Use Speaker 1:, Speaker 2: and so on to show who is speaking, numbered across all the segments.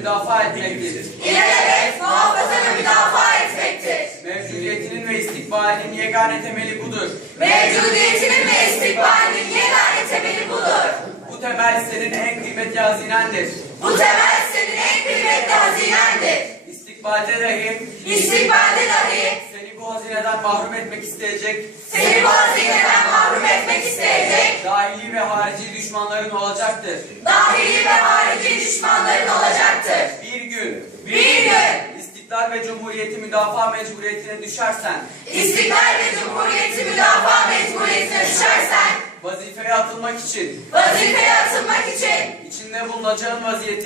Speaker 1: müdafaa etmektir.
Speaker 2: İlelebet muhafaza ve müdafaa etmektir.
Speaker 1: Mevcudiyetinin ve istikbalinin yegane temeli budur.
Speaker 2: Mevcudiyetinin ve istikbalinin yegane temeli budur.
Speaker 1: Bu temel senin en kıymetli hazinendir.
Speaker 2: Bu temel senin en kıymetli hazinendir.
Speaker 1: İstikbalde dahi seni bu hazineden mahrum etmek isteyecek,
Speaker 2: seni bu hazineden mahrum etmek isteyecek
Speaker 1: dahili ve harici düşmanların olacaktır.
Speaker 2: dahili ve harici düşmanların olacaktır.
Speaker 1: Bir gün
Speaker 2: İstiklal
Speaker 1: ve cumhuriyeti müdafaa mecburiyetine düşersen,
Speaker 2: ve cumhuriyeti müdafaa mecburiyetine düşersen,
Speaker 1: vazifeye atılmak için, içinde bulunacağın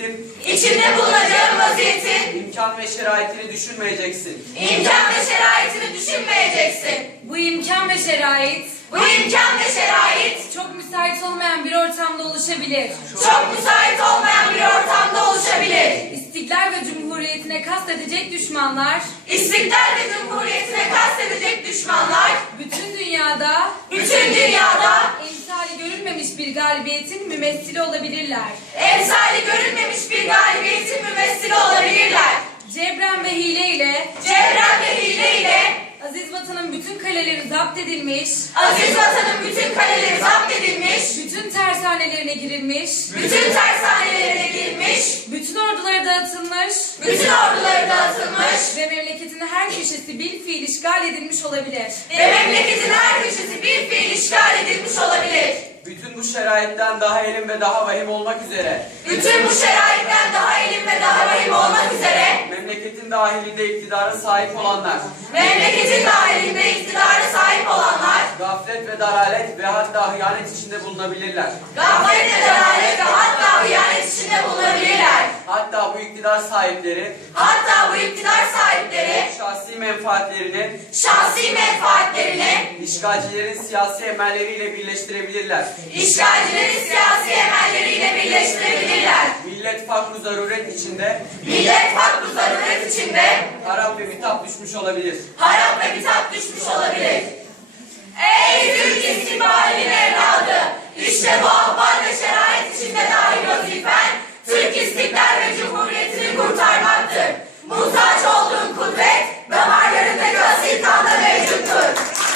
Speaker 1: vaziyetin, imkan ve şeraitini düşünmeyeceksin.
Speaker 3: Bu imkan ve şerait çok müsait olmayan bir ortamda oluşabilir. İstiklal ve Cumhuriyetine kastedecek düşmanlar bütün dünyada emsali görülmemiş bir galibiyetin mümessili olabilirler. Cebren ve hile ile aziz vatanın bütün kaleleri zapt edilmiş, bütün tersanelerine girilmiş, bütün orduları dağıtılmış ve memleketin her köşesi bir fiil işgal edilmiş olabilir.
Speaker 1: Bütün bu şeraitten daha elim ve daha vahim olmak üzere, memleketin dahilinde iktidara sahip olanlar, gaflet ve dalalet ve hatta hıyanet içinde bulunabilirler. Hatta bu iktidar sahipleri şahsi menfaatlerini işgalcilerin siyasi emelleriyle birleştirebilirler. Millet fakr-ı zaruret içinde harap ve bitap düşmüş olabilir.
Speaker 2: Ey Türk istikbalinin evladı, işte bu ahval